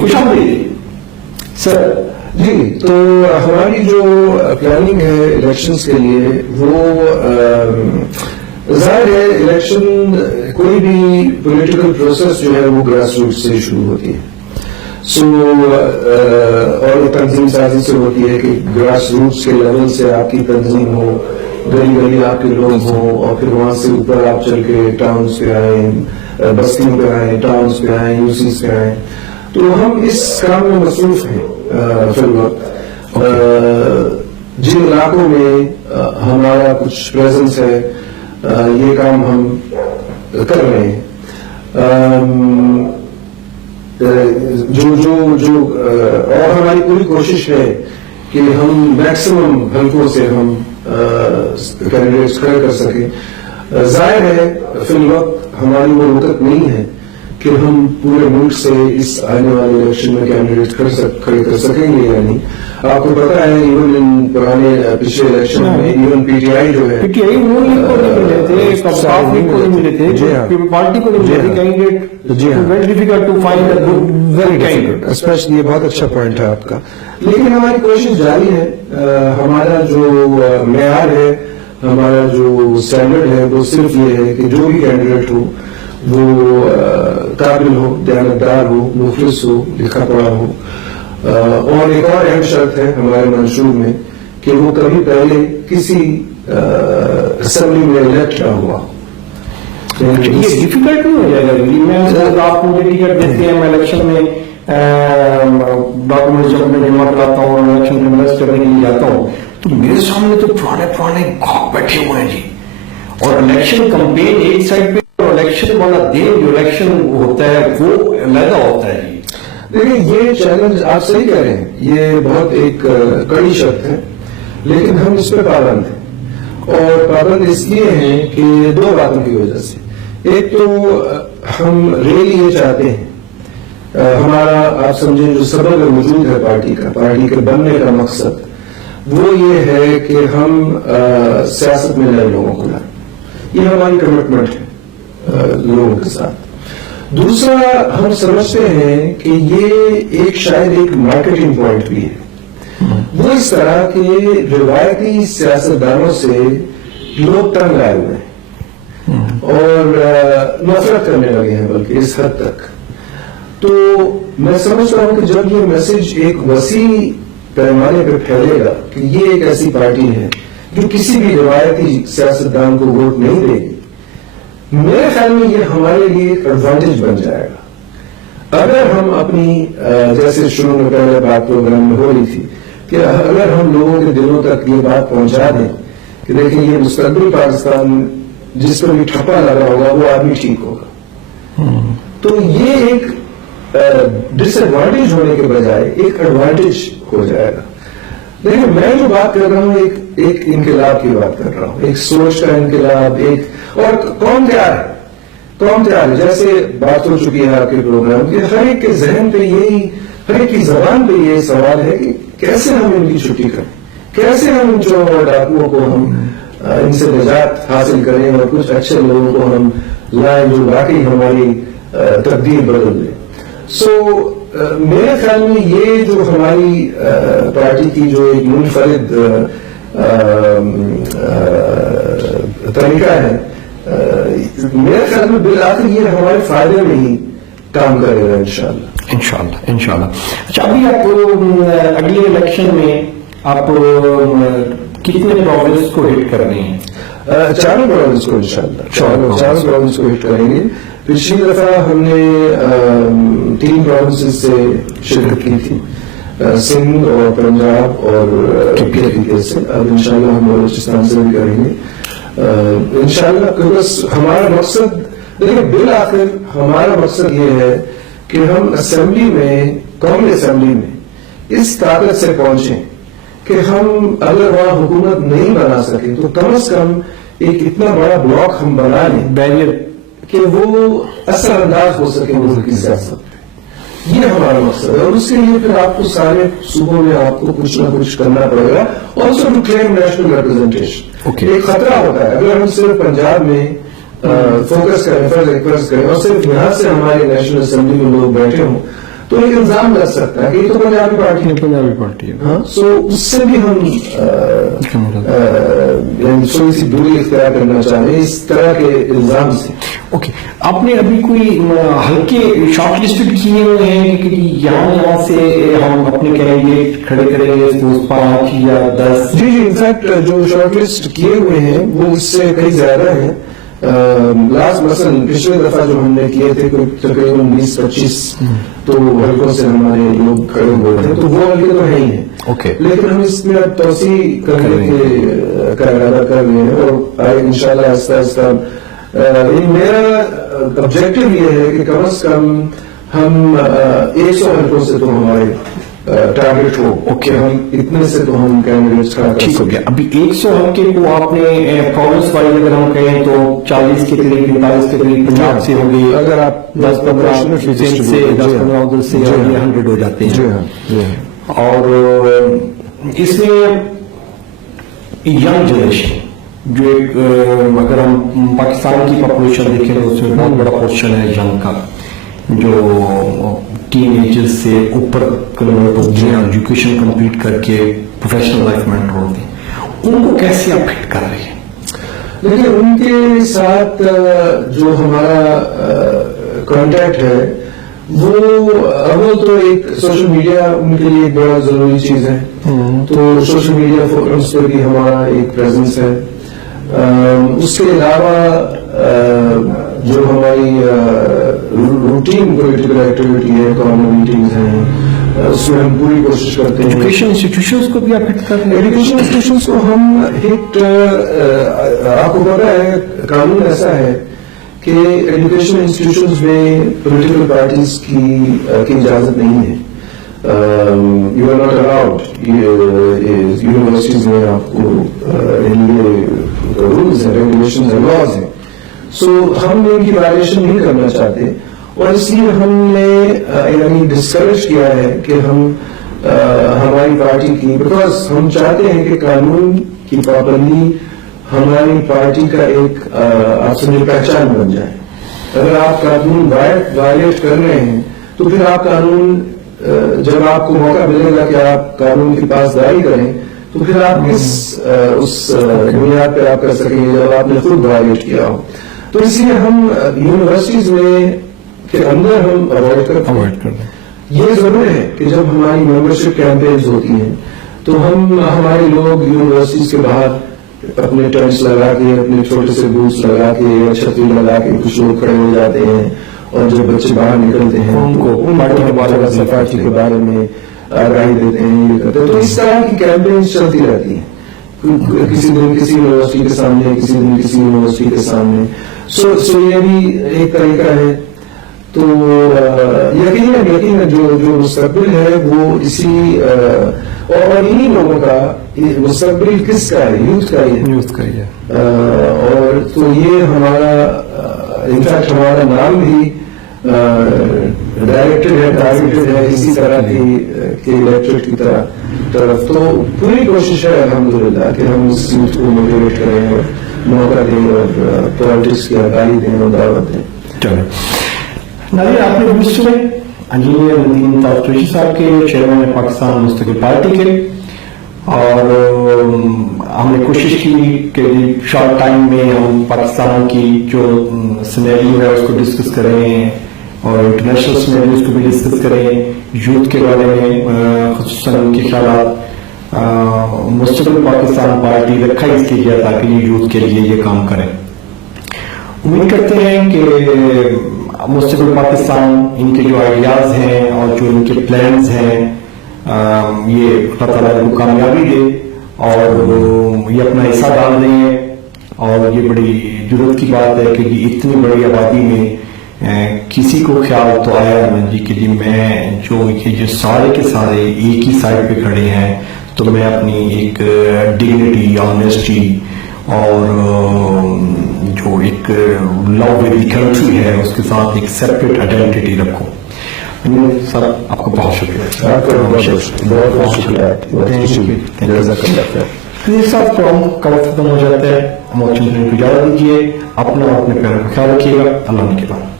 خوش آمدید سر. جی تو ہماری جو پلاننگ ہے الیکشنز کے لیے وہ ظاہر ہے الیکشن کوئی بھی پولیٹیکل پروسیس جو ہے وہ گراس روٹ سے شروع ہوتی ہے. اور تنظیم سازی سے ہوتی ہے کہ گراس روٹس کے لیول سے آپ کی تنظیم ہو, گلی گلی آپ کے لوگ ہوں, اور پھر وہاں سے اوپر آپ چل کے ٹاؤنس پہ آئیں, بستیوں پہ آئیں, ٹاؤنس پہ آئیں, یوسیز پہ آئیں. تو ہم اس کام میں مصروف ہیں فی الوقت. جن علاقوں میں ہمارا کچھ پریزنس ہے یہ کام ہم کر رہے ہیں. اور ہماری پوری کوشش ہے کہ ہم میکسیمم حلقوں سے ہم کینڈیڈیٹس کھڑے کر سکیں. ظاہر ہے فی الوقت ہماری وہ وقت نہیں ہے کہ ہم پورے ملک سے اس آنے والے الیکشن میں کینڈیڈیٹ کھڑے کر سکیں گے یا نہیں. آپ کو پتا ہے ایون ان پرانے پچھلے الیکشن میں ایون پی ٹی آئی جو ہے پی ٹی آئی وہ لیگ کو نہیں ملے تھے, پارٹی کو نہیں ملے تھے, پارٹی کو نہیں ملے تھے کینڈیڈیٹ. جی ہاں, very difficult to find a good very difficult. Especially یہ بہت اچھا پوائنٹ ہے آپ کا. لیکن ہماری کوشش جاری ہے. ہمارا جو معیار ہے, ہمارا جو اسٹینڈرڈ ہے وہ صرف یہ ہے کہ جو بھی کینڈیڈیٹ ہو وہ قابل ہو, دیانتدار ہو, مخلص ہو, لکھا پڑھا ہو. اور ایک اور اہم شرط ہے ہمارے منشور میں کہ وہ کبھی پہلے کسی اسمبلی میں الیکٹ نہ ہوا. یہ ڈیفیکلٹ نہیں ہو جائے گا. میں آپ مجھے ٹکٹ دیتے ہیں, میں الیکشن میں ڈاکومنٹ جب میں جمع کراتا ہوں اور الیکشن میں انویسٹ کرنے کے لیے جاتا ہوں تو میرے سامنے تو پرانے گھاؤ بیٹھے ہوئے ہیں جی. اور الیکشن کمپین ایک سائڈ پہ, الیکشن والا دن جو الیکشن ہوتا ہے وہ علیحدہ ہوتا ہے جی. دیکھیں یہ چیلنج آپ صحیح کہہ رہے ہیں, یہ بہت ایک کڑی شرط ہے, لیکن ہم اس پہ پابند ہیں. اور پابند اس لیے ہیں کہ دو باتوں کی وجہ سے. ایک تو ہم ریلی یہ چاہتے ہیں, ہمارا آپ سمجھیں جو سبب وجود ہے پارٹی کا, پارٹی کے بننے کا مقصد وہ یہ ہے کہ ہم سیاست میں نئے لوگوں کو لائیں. یہ ہماری کمٹمنٹ ہے لوگوں کے ساتھ. دوسرا ہم سمجھتے ہیں کہ یہ ایک شاید ایک مارکیٹنگ پوائنٹ بھی ہے. وہ اس طرح کہ روایتی سیاستدانوں سے لوگ تنگ آئے ہوئے ہیں اور نفرت کرنے لگے ہیں بلکہ اس حد تک. تو میں سمجھتا ہوں کہ جب یہ میسج ایک وسیع پیمانے پہ پھیلے گا کہ یہ ایک ایسی پارٹی ہے جو کسی بھی روایتی سیاستدان کو ووٹ نہیں دے گی, میرے خیال میں یہ ہمارے لیے ایک ایڈوانٹیج بن جائے گا. اگر ہم اپنی جیسے شروع میں پہلے بات پروگرام میں ہو رہی تھی کہ اگر ہم لوگوں کے دلوں تک یہ بات پہنچا دیں کہ دیکھیں یہ مستقبل پاکستان جس پر بھی ٹھپا لگا ہوگا وہ آدمی ٹھیک ہوگا, تو یہ ایک ڈس ایڈوانٹیج ہونے کے بجائے ایک ایڈوانٹیج ہو جائے گا. دیکھیں میں جو بات کر رہا ہوں ایک انقلاب کی بات کر رہا ہوں, ایک سوچ کا انقلاب. ایک اور قوم تیار ہے, جیسے بات ہو چکی ہے آپ کے پروگرام کی, ہر ایک کے ذہن پہ یہی, ہر ایک کی زبان پہ یہ سوال ہے کہ کیسے ہم ان کی چھٹی کریں, کیسے ہم ان چوروں اور ڈاکوؤں کو ہم ان سے نجات حاصل کریں اور کچھ اچھے لوگوں کو ہم لائیں جو واقعی ہماری تقدیر بدل دیں. سو میرے خیال میں یہ جو ہماری پارٹی کی جو ایک منفرد طریقہ ہے, میرے خیال میں بالآخر یہ ہمارے فائدے میں ہی کام کرے گا انشاءاللہ. اچھا, ابھی آپ اگلے الیکشن میں آپ کتنے پروونس کو ہٹ کرنے ہیں؟ 4 پروونس کو انشاءاللہ 4 پروونس کو ہٹ کریں گے. پچھلی دفعہ ہم نے 3 پروونسز سے شرکت کی تھی, سندھ اور پنجاب اور KPK سے. اب انشاءاللہ ہم بلوچستان سے بھی کریں گے انشاءاللہ. بس ہمارا مقصد دیکھیں, بالآخر ہمارا مقصد یہ ہے کہ ہم اسمبلی میں, قومی اسمبلی میں اس طاقت سے پہنچیں کہ ہم اگر وہاں حکومت نہیں بنا سکیں تو کم از کم ایک اتنا بڑا بلاک ہم بنا لیں بیریئر کہ وہ اثر انداز ہو سکے ملک کی سیاست. یہ ہمارا مقصد ہے, اور اس کے لیے پھر آپ کو سارے صوبوں میں آپ کو کچھ نہ کچھ کرنا پڑے گا. Also to claim national representation. ایک خطرہ ہوتا ہے اگر ہم صرف پنجاب میں فوکس کریں, فرض کریں اور صرف یہاں سے ہمارے نیشنل اسمبلی میں لوگ بیٹھے ہوں تو ایک الزام لگ سکتا ہے کہ یہ تو پنجابی پارٹی ہے. پنجابی پارٹی ہے. ہاں سو اس سے بھی ہم تھوڑی سی دوری اختیار کرنا چاہیں اس طرح کے الزام سے. اوکے, آپ نے ابھی کوئی ہلکے شارٹ لسٹڈ کیے ہوئے ہیں کہ یہاں سے ہم اپنے کینڈیڈیٹ کھڑے کریں گے 5 یا 10؟ جی انفیکٹ جو شارٹ لسٹ کیے ہوئے ہیں وہ اس سے کئی زیادہ ہیں. لاسٹ مثلاً پچھلے دفعہ جو ہم نے کیے تھے کوئی تقریباً 20-25 تو حلقوں سے ہمارے لوگ کھڑے ہوئے تھے, تو وہ حلقے تو ہے ہی ہیں. اوکے, لیکن ہم اس میں اب توسیع کرنے کا ارادہ کر رہے ہیں اور انشاءاللہ آہستہ آہستہ. میرا آبجیکٹو یہ ہے کہ کم از کم ہم 100 حلقوں سے تو ہمارے ٹارگیٹ ہو. اوکے, ہم اتنے سے تو ہم کینڈیڈیٹس کا ٹھیک ہو گیا. ابھی 100 حلقے کو آپ نے پروونس وائز اگر ہم کہیں تو 40 کے قریب 45 کے قریب پنجاب سے ہوں گے, اگر آپ 10-15 سے 10-15 ادھر سے 100 ہو جاتے ہیں. اور اس میں ینگ جنریشن جو ایک اگر ہم پاکستان کی پاپولیشن دیکھیں تو اس میں بہت بڑا پورشن ہے ینگ کا, جو ٹین ایجز سے اوپر ایجوکیشن کمپلیٹ کر کے پروفیشنل لائف میں انٹر ہوتے ہیں, ان کو کیسے آپ فٹ کر رہے ہیں؟ لیکن ان کے ساتھ جو ہمارا کانٹیکٹ ہے وہ اول تو ایک سوشل میڈیا ان کے لیے ایک بڑا ضروری چیز ہے. تو سوشل میڈیا فورمز پہ بھی ہمارا ایک پریزنس ہے. اس کے علاوہ جو ہماری روٹین پولیٹیکل ایکٹیویٹی ہے, کامن میٹنگز ہیں, اس میں ہم پوری کوشش کرتے ہیں. ایجوکیشن انسٹیٹیوشنز کو بھی آپ ہٹ کر رہے ہیں؟ ایجوکیشن انسٹیٹیوشنز کو ہم ہٹ, آپ کو پتا ہے قانون ایسا ہے کہ ایجوکیشن انسٹیٹیوشنز میں پولیٹیکل پارٹیز کی اجازت نہیں ہے. You are not allowed. Universities میں آپ کو رولز ہیں, ریگولیشنز ہیں, لاز ہیں. سو ہم ان کی وائلیشن نہیں کرنا چاہتے اور اس لیے ہم نے یعنی ڈسکریج کیا ہے کہ ہم ہماری پارٹی کی, بیکاز ہم چاہتے ہیں کہ قانون کی پابندی ہماری پارٹی کا ایک آپ سمجھے پہچان بن جائے. اگر آپ قانون وائلیٹ کر رہے ہیں تو پھر آپ قانون, جب آپ کو موقع ملے گا کہ آپ قانون کی پاسداری کریں تو پھر آپ اس بنیاد پہ آپ کر سکیں گے جب آپ نے خود وائلیٹ کیا ہو. تو اس لیے ہم یونیورسٹیز میں کے اندر ہم اوائڈ کرتے ہیں. یہ ضرور ہے کہ جب ہماری ممبرشپ کیمپینز ہوتی ہیں تو ہمارے لوگ یونیورسٹیز کے باہر اپنے ٹینٹس لگا کے, اپنے چھوٹے سے بوتھ لگا کے یا چھتری لگا کے کچھ لوگ کھڑے ہو جاتے ہیں اور جب بچے باہر نکلتے ہیں ان کو پارٹی کے بارے میں آگاہی دیتے ہیں, یہ کرتے ہیں. تو اس طرح کی کیمپینز چلتی رہتی ہیں, کسی دن کسی یونیورسٹی کے سامنے, کسی دن کسی یونیورسٹی کے سامنے. سو یہ بھی ایک طریقہ ہے. تو یقیناً جو مستقبل ہے وہ اسی اور انہی لوگوں کا مستقبل کس کا ہے, یوتھ کا ہی ہے. اور تو یہ ہمارا انفیکٹ ہمارا نام بھی ڈائریکٹڈ ہے, ٹارگیٹڈ ہے اسی طرح کی الیکٹریٹ کی طرف. تو پوری کوشش ہے الحمدللہ کہ ہم اس یوتھ کو موٹیویٹ کریں اور موقع دیں اور پالیٹکس کی آگاہی دیں اور دعوت دیں. چلیں ناظرین, آپ نے بھی سنے انجینئر ندیم تافتوشی صاحب کے, چیئرمین پاکستان مستقل پارٹی کے, اور ہم نے کوشش کی کہ شارٹ ٹائم میں ہم پاکستان کی جو سینیریو ہے اس کو ڈسکس کریں اور انٹرنیشنل سینیریوز کو بھی ڈسکس کریں, یوتھ کے بارے میں خصوصاً ان کے خیالات. مستقل پاکستان پارٹی رکھا اس کے لیے تاکہ یہ یوتھ کے لیے یہ کام کریں. امید کرتے ہیں کہ مستقل پاکستان ان کے جو آئیڈیاز ہیں اور جو ان کے پلانز ہیں یہ اللہ تعالیٰ کو کامیابی دے اور یہ اپنا حصہ ڈال دیں. اور یہ بڑی ضرورت کی بات ہے کہ اتنی بڑی آبادی میں کسی کو خیال تو آیا نہیں جی کہ جی میں جو سارے کے سارے ایک ہی سائڈ پہ کھڑے ہیں تو میں اپنی ایک ڈگنیٹی, آنیسٹی اور جو ایک لا والی کنٹری ہے اس کے ساتھ ایک سیپریٹ آئیڈینٹی رکھوں. سر آپ کو بہت شکریہ. ساتھ پروگرام کا وقت ختم ہو جاتا ہے. ہم اجازت دیجیے, اپنا اپنے پیروں کا خیال رکھیے گا. اللہ نے کے بعد